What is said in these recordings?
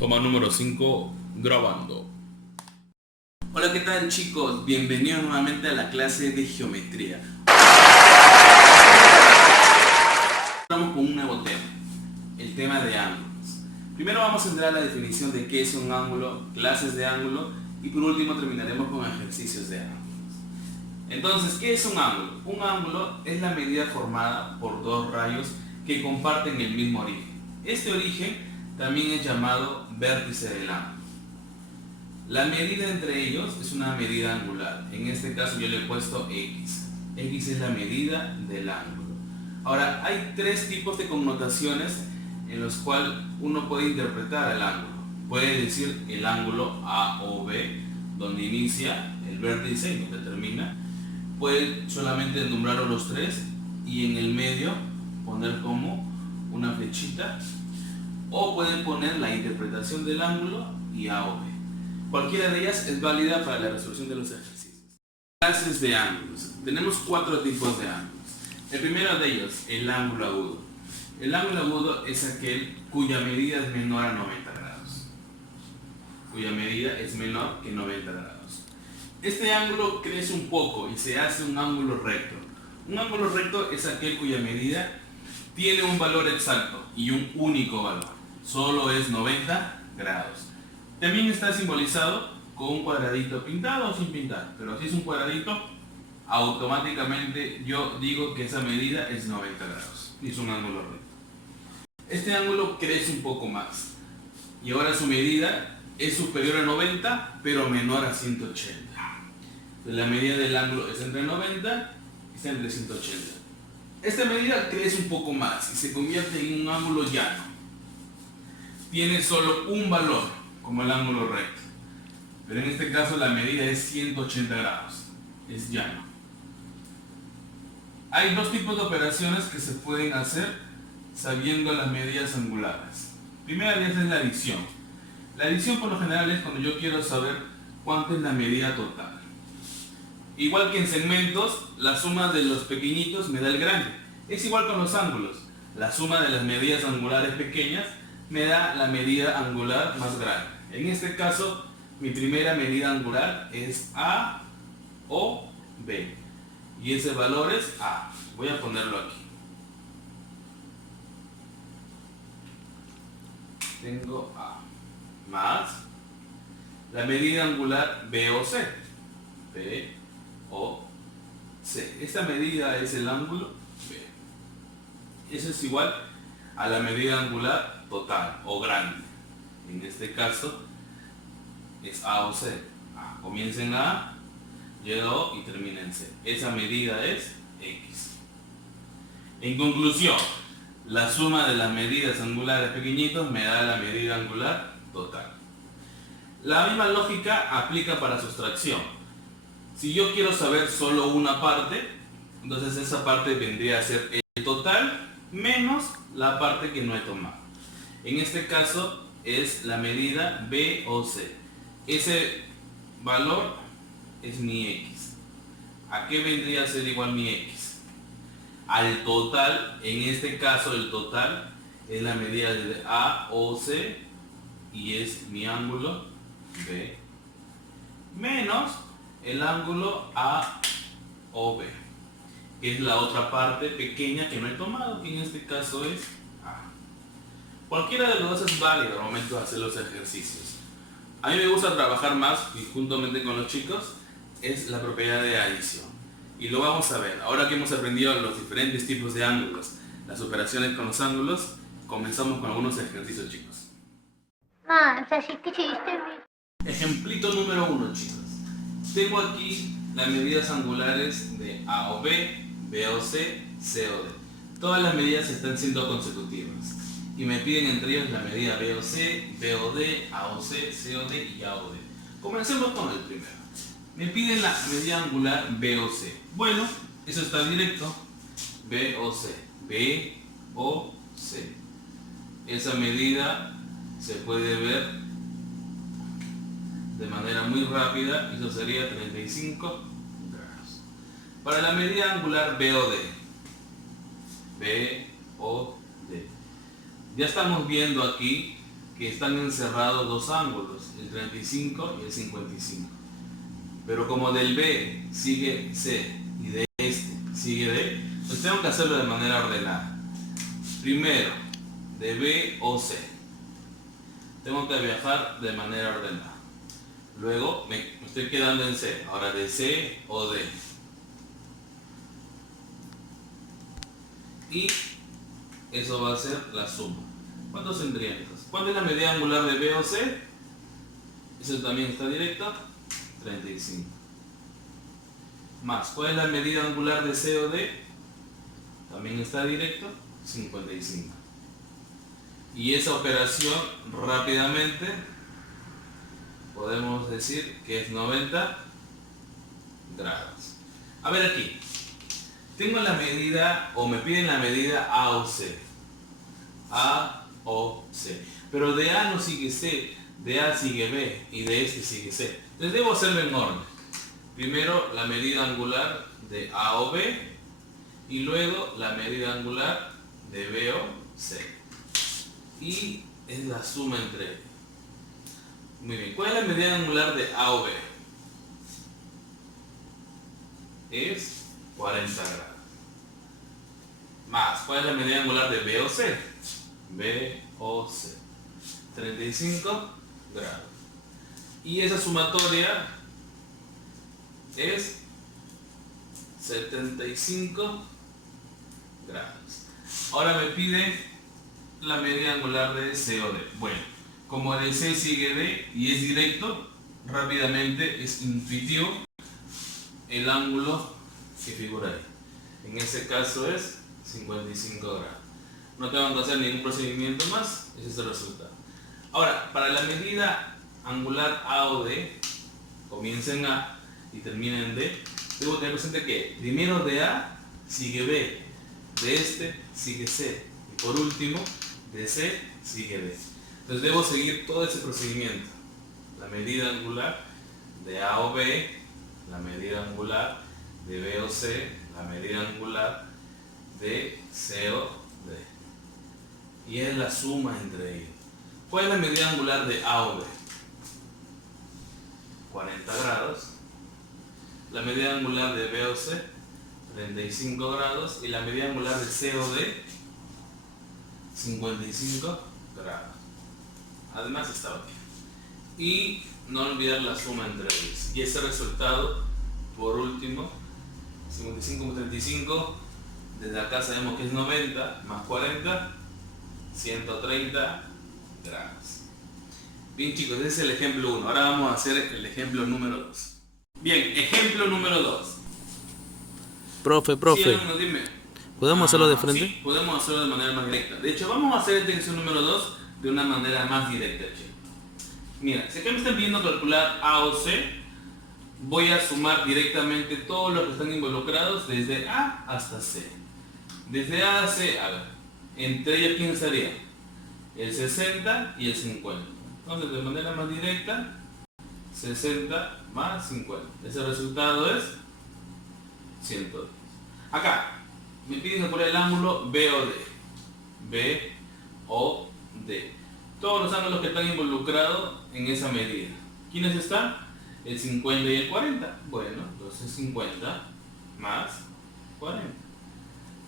Toma número 5, grabando. Hola, ¿qué tal, chicos? Bienvenidos nuevamente a la clase de geometría. Vamos con un nuevo tema, el tema de ángulos. Primero vamos a entrar a la definición de qué es un ángulo, clases de ángulo y por último terminaremos con ejercicios de ángulos. Entonces, ¿qué es un ángulo? Un ángulo es la medida formada por dos rayos que comparten el mismo origen. Este origen también es llamado vértice del ángulo. La medida entre ellos es una medida angular. En este caso yo le he puesto X. X es la medida del ángulo. Ahora, hay tres tipos de connotaciones en los cuales uno puede interpretar el ángulo. Puede decir el ángulo A o B, donde inicia el vértice y donde termina. Puede solamente nombrar los tres y en el medio poner como una flechita. O pueden poner la interpretación del ángulo y A o B. Cualquiera de ellas es válida para la resolución de los ejercicios. Clases de ángulos. Tenemos cuatro tipos de ángulos. El primero de ellos, el ángulo agudo. El ángulo agudo es aquel cuya medida es menor a 90 grados. Cuya medida es menor que 90 grados. Este ángulo crece un poco y se hace un ángulo recto. Un ángulo recto es aquel cuya medida tiene un valor exacto y un único valor. Solo es 90 grados. También está simbolizado con un cuadradito pintado o sin pintar, pero si es un cuadradito, automáticamente yo digo que esa medida es 90 grados y es un ángulo recto. Este ángulo crece un poco más y ahora su medida es superior a 90 pero menor a 180. Entonces, la medida del ángulo es entre 90 y está entre 180. Esta medida crece un poco más y se convierte en un ángulo llano. Tiene solo un valor, como el ángulo recto, pero en este caso la medida es 180 grados, es llano. Hay dos tipos de operaciones que se pueden hacer sabiendo las medidas angulares. Primera de ellas es la adición. La adición por lo general es cuando yo quiero saber cuánto es la medida total. Igual que en segmentos, la suma de los pequeñitos me da el grande. Es igual con los ángulos. La suma de las medidas angulares pequeñas me da la medida angular más grande. En este caso, mi primera medida angular es A o B. Y ese valor es A. Voy a ponerlo aquí. Tengo A más la medida angular B o C. B o C. Esta medida es el ángulo B. Eso es igual a la medida angular total o grande. En este caso es A o C. Comienza en A, llega a O y termina en C. Esa medida es X. En conclusión, la suma de las medidas angulares pequeñitos me da la medida angular total. La misma lógica aplica para sustracción. Si yo quiero saber solo una parte, entonces esa parte vendría a ser el total menos la parte que no he tomado. En este caso es la medida B o C. Ese valor es mi X. ¿A qué vendría a ser igual mi X? Al total. En este caso el total es la medida de A o C y es mi ángulo B menos el ángulo A o B, que es la otra parte pequeña que no he tomado, que en este caso es A. Cualquiera de los dos es válido al momento de hacer los ejercicios. A mí me gusta trabajar más, y juntamente con los chicos, es la propiedad de adición. Y lo vamos a ver. Ahora que hemos aprendido los diferentes tipos de ángulos, las operaciones con los ángulos, comenzamos con algunos ejercicios, chicos. Ejemplito número 1, chicos. Tengo aquí las medidas angulares de A o B, B o C, C o D. Todas las medidas están siendo consecutivas y me piden entre ellas la medida B o C, B o D, A o C, C o D y A o D. Comencemos con el primero. Me piden la medida angular B o C. Bueno, eso está directo. B o C. B o C. Esa medida se puede ver de manera muy rápida, eso sería 35 grados. Para la medida angular B o D, B o D, ya estamos viendo aquí que están encerrados dos ángulos, el 35 y el 55. Pero como del B sigue C y de este sigue D, pues tengo que hacerlo de manera ordenada. Primero, de B o C. Tengo que viajar de manera ordenada. Luego me estoy quedando en C. Ahora de C o D. Y eso va a ser la suma. ¿Cuántos tendrían entonces? ¿Cuál es la medida angular de B o C? Eso también está directo. 35. Más, ¿cuál es la medida angular de C o D? También está directo. 55. Y esa operación rápidamente podemos decir que es 90 grados. A ver aquí. Tengo la medida, o me piden la medida A o C. A o C. Pero de A no sigue C, de A sigue B y de este sigue C. Entonces debo hacerlo en orden. Primero la medida angular de A o B y luego la medida angular de B o C. Y es la suma entre ellos. Muy bien, ¿cuál es la medida angular de A o B? Es 40 grados. Más, ¿cuál es la medida angular de B o C? B o C. 35 grados. Y esa sumatoria es 75 grados. Ahora me pide la medida angular de C o D. Bueno, como de C sigue D y es directo, rápidamente es intuitivo el ángulo que figura ahí. En este caso es 55 grados. No tengo que hacer ningún procedimiento más, ese es el resultado. Ahora, para la medida angular A o D, comienza en A y termina en D, debo tener presente que primero de A sigue B, de este sigue C y por último de C sigue D. Entonces debo seguir todo ese procedimiento. La medida angular de A o B, la medida angular de B o C, la medida angular de C o D. Y es la suma entre ellos. ¿Cuál es la medida angular de A o B? 40 grados. La medida angular de B o C, 35 grados. Y la medida angular de C o D, 55 grados. Además está aquí. Y no olvidar la suma entre ellos. Y ese resultado, por último, 55 más 35, desde acá sabemos que es 90 más 40, 130 grados. Bien chicos, ese es el ejemplo 1. Ahora vamos a hacer el ejemplo número 2. Bien, ejemplo número 2. Profe, Sí, no, dime. ¿podemos hacerlo de frente? Sí, podemos hacerlo de manera más directa. De hecho, vamos a hacer el ejercicio número 2 de una manera más directa, chicos. Mira, si acá me están pidiendo calcular A o C, voy a sumar directamente todos los que están involucrados desde A hasta C. Desde A a C, a ver, entre ellos ¿quién estaría? El 60 y el 50. Entonces, de manera más directa, 60 más 50. Ese resultado es 110. Acá, me piden calcular el ángulo B o D. B o D. Todos los ángulos que están involucrados en esa medida. ¿Quiénes están? El 50 y el 40. Bueno, entonces 50 más 40.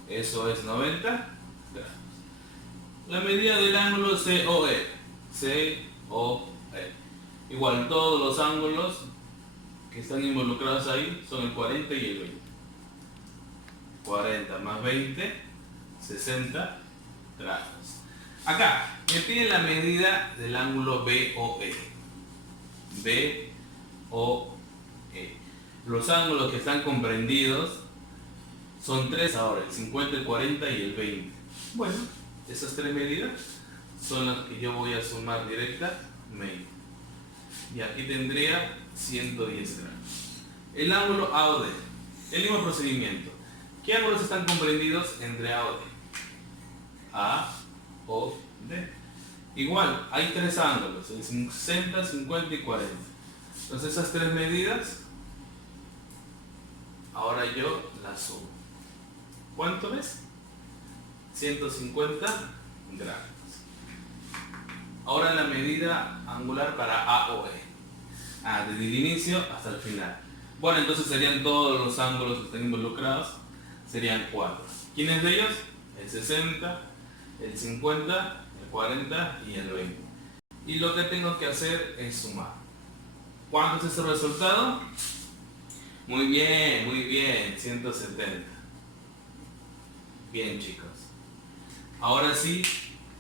Eso es 90 grados. La medida del ángulo COE. COE. Igual, todos los ángulos que están involucrados ahí son el 40 y el 20. 40 más 20, 60 grados. Acá, me piden la medida del ángulo BOE. BOE. Los ángulos que están comprendidos son tres ahora, el 50, el 40 y el 20. Bueno, esas tres medidas son las que yo voy a sumar directamente. Y aquí tendría 110 grados. El ángulo A o D. El mismo procedimiento. ¿Qué ángulos están comprendidos entre A o D? A o D. Igual, hay tres ángulos, el 60, 50 y 40. Entonces esas tres medidas, ahora yo las sumo. ¿Cuánto es? 150 grados. Ahora la medida angular para AOE. Desde el inicio hasta el final. Bueno, entonces serían todos los ángulos que están involucrados. Serían 4. ¿Quiénes de ellos? El 60, el 50, el 40 y el 20. Y lo que tengo que hacer es sumar. ¿Cuánto es ese resultado? Muy bien, 170. Bien, chicos. Ahora sí,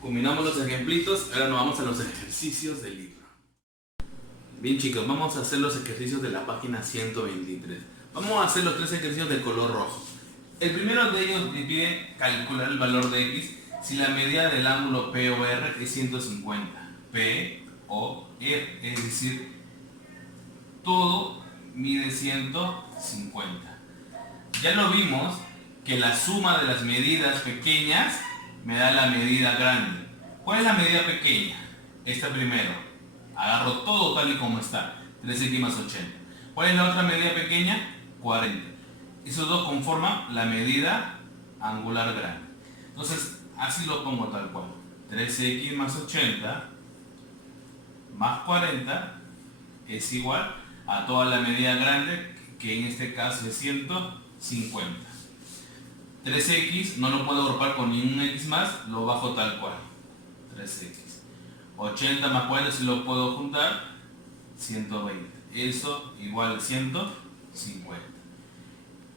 combinamos los ejemplitos. Ahora nos vamos a los ejercicios del libro. Bien, chicos, vamos a hacer los ejercicios de la página 123. Vamos a hacer los 3 ejercicios de color rojo. El primero de ellos me pide calcular el valor de x si la medida del ángulo POR es 150. POR, es decir, todo mide 150. Ya lo vimos que la suma de las medidas pequeñas me da la medida grande. ¿Cuál es la medida pequeña? Esta primero. Agarro todo tal y como está. 3x más 80. ¿Cuál es la otra medida pequeña? 40. Esos dos conforman la medida angular grande. Entonces, así lo pongo tal cual. 13x más 80 más 40 es igual a toda la medida grande, que en este caso es 150. 3x no lo puedo agrupar con ningún x más, lo bajo tal cual. 3x. 80 más 40 si lo puedo juntar, 120. Eso igual a 150.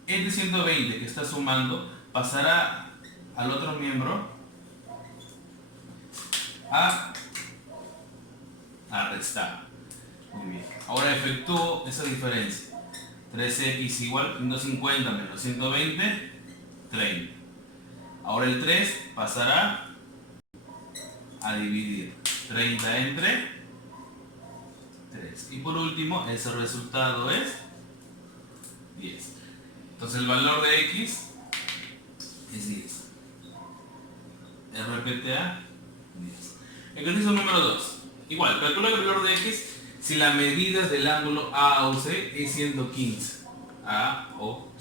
Este 120 que está sumando pasará al otro miembro a restar. Muy bien. Ahora efectúo esa diferencia. 3x igual 150 menos 120, 30. Ahora el 3 pasará a dividir 30 entre 3. Y por último, ese resultado es 10. Entonces el valor de x es 10. RPTA 10. Ejercicio número 2. Igual, calcula el valor de x si la medida del ángulo AOC es 115. AOC.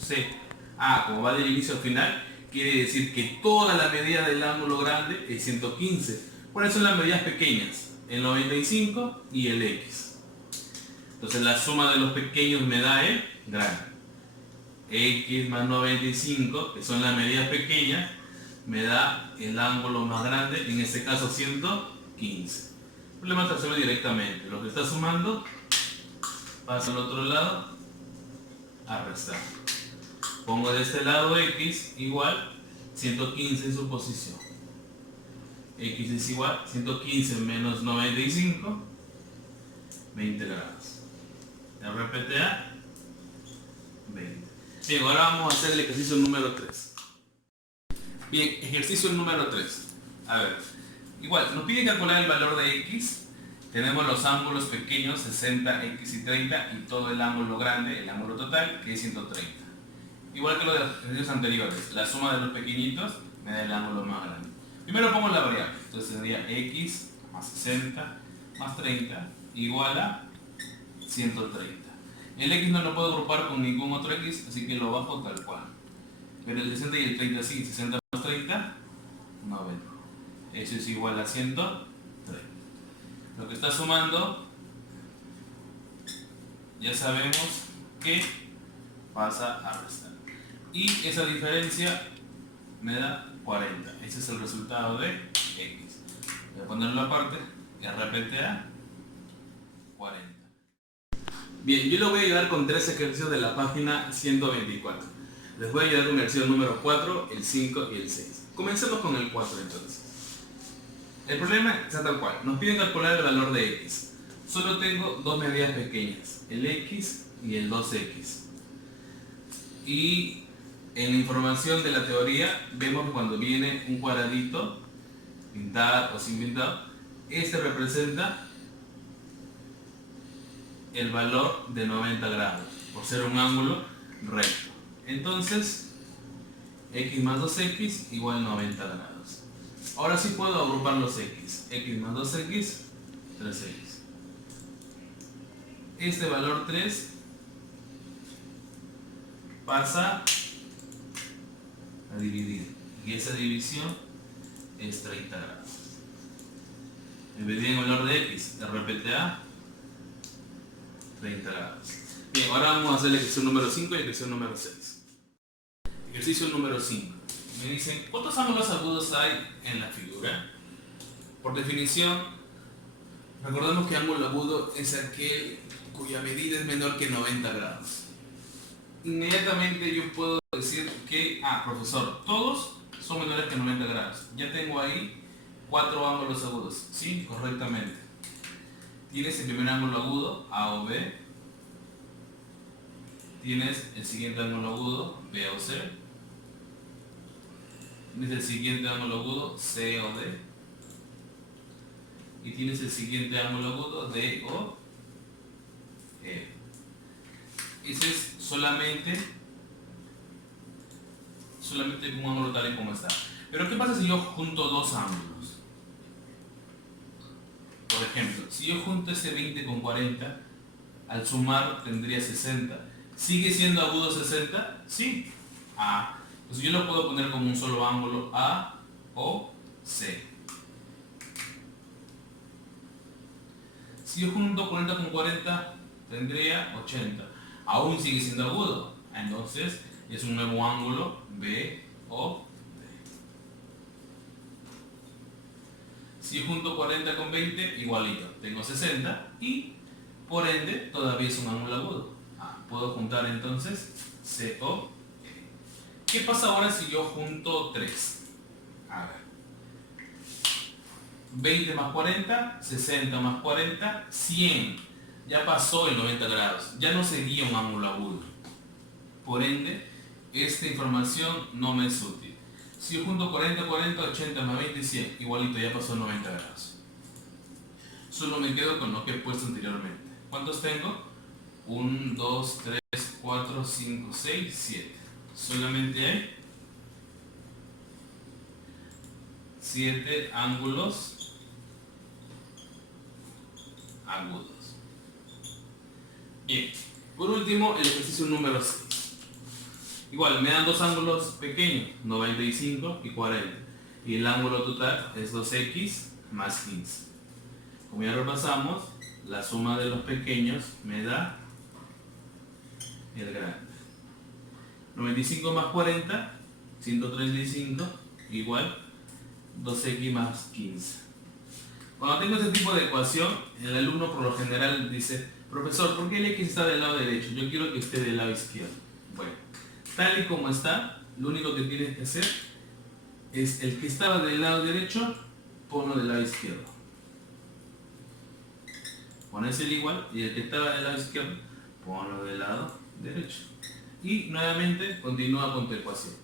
Como va del inicio al final, quiere decir que toda la medida del ángulo grande es 115. ¿Cuáles son las medidas pequeñas? El 95 y el x. Entonces la suma de los pequeños me da el grande. X más 95, que son las medidas pequeñas, me da el ángulo más grande, en este caso 115. El problema es hacerlo directamente. Lo que está sumando pasa al otro lado a restar. Pongo de este lado x igual 115 en su posición. X es igual 115 menos 95, 20 grados. RPTA 20. Bien, ahora vamos a hacer el ejercicio número 3. Bien, ejercicio número 3. A ver, igual, nos pide calcular el valor de x. Tenemos los ángulos pequeños, 60, x y 30, y todo el ángulo grande, el ángulo total, que es 130. Igual que los ejercicios anteriores, la suma de los pequeñitos me da el ángulo más grande. Primero pongo la variable, entonces sería x más 60 más 30 igual a 130. El x no lo puedo agrupar con ningún otro x, así que lo bajo tal cual. Pero el 60 y el 30 sí, 60 más 30, 90. Eso es igual a 130. Lo que está sumando, ya sabemos que pasa a restar. Y esa diferencia me da 40. Ese es el resultado de x. Voy a ponerlo aparte, RPTA 40. Bien, yo lo voy a ayudar con 3 ejercicios de la página 124. Les voy a ayudar con el ejercicio número 4, el 5 y el 6. Comencemos con el 4 entonces. El problema está tal cual. Nos piden calcular el valor de x. Solo tengo dos medidas pequeñas, el x y el 2x. Y en la información de la teoría vemos que cuando viene un cuadradito, pintado o sin pintado, este representa el valor de 90 grados, por ser un ángulo recto. Entonces, x más 2x igual a 90 grados. Ahora sí puedo agrupar los x. X más 2x, 3x. Este valor 3 pasa a dividir. Y esa división es 30 grados. Me medida en valor de X, RPTA, 30 grados. Bien, ahora vamos a hacer el ejercicio número 5 y el ejercicio número 6. Ejercicio número 5. Me dicen, ¿cuántos ángulos agudos hay en la figura? Por definición, recordemos que ángulo agudo es aquel cuya medida es menor que 90 grados. Inmediatamente yo puedo decir que, profesor, todos son menores que 90 grados. Ya tengo ahí 4 ángulos agudos. Sí, correctamente. Tienes el primer ángulo agudo, A o B. Tienes el siguiente ángulo agudo, B o C. Tienes el siguiente ángulo agudo, C o D. Y tienes el siguiente ángulo agudo, D o E. Ese es solamente un ángulo tal y como está. Pero ¿qué pasa si yo junto dos ángulos? Por ejemplo, si yo junto ese 20 con 40, al sumar tendría 60. ¿Sigue siendo agudo 60? Sí. Pues yo lo puedo poner como un solo ángulo, A o C. Si yo junto 40 con 40, tendría 80. Aún sigue siendo agudo. Entonces es un nuevo ángulo, B o D. Si yo junto 40 con 20, igualito. Tengo 60 y por ende todavía es un ángulo agudo. Puedo juntar entonces C o E. ¿Qué pasa ahora si yo junto 3? A ver. 20 más 40, 60 más 40, 100. Ya pasó el 90 grados. Ya no sería un ángulo agudo. Por ende, esta información no me es útil. Si yo junto 40, 40, 80 más 20, 100. Igualito, ya pasó 90 grados. Solo me quedo con lo que he puesto anteriormente. ¿Cuántos tengo? 1, 2, 3, 4, 5, 6, 7. Solamente hay 7 ángulos agudos. Bien, por último el ejercicio número 6. Igual, me dan dos ángulos pequeños, 95 y 40. Y el ángulo total es 2x más 15. Como ya repasamos, la suma de los pequeños me da el grande. 95 más 40, 135, igual 2x más 15. Cuando tengo este tipo de ecuación, el alumno por lo general dice, profesor, ¿por qué el x está del lado derecho? Yo quiero que esté del lado izquierdo. Bueno, tal y como está, lo único que tienes que hacer es el que estaba del lado derecho, ponlo del lado izquierdo. Pones el igual y el que estaba del lado izquierdo, ponlo del lado derecho. Y nuevamente continúa con tu ecuación.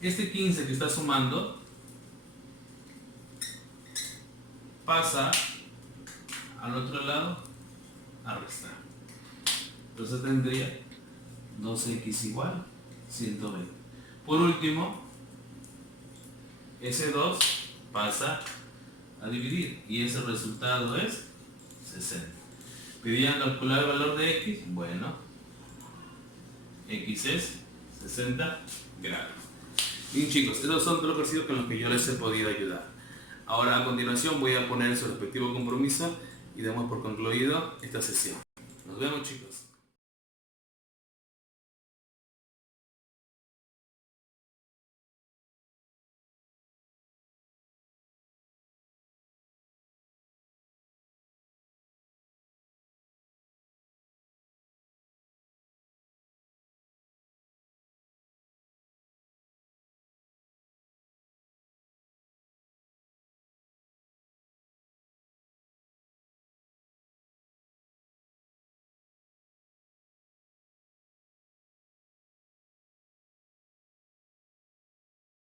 Este 15 que está sumando pasa al otro lado a restar. Entonces tendría 2x igual 120. Por último, ese 2 pasa a dividir y ese resultado es 60. Pedían calcular el valor de x. Bueno, x es 60 grados. Bien chicos, estos son todos los ejercicios con los que yo les he podido ayudar. Ahora a continuación voy a poner su respectivo compromiso y damos por concluido esta sesión. Nos vemos chicos.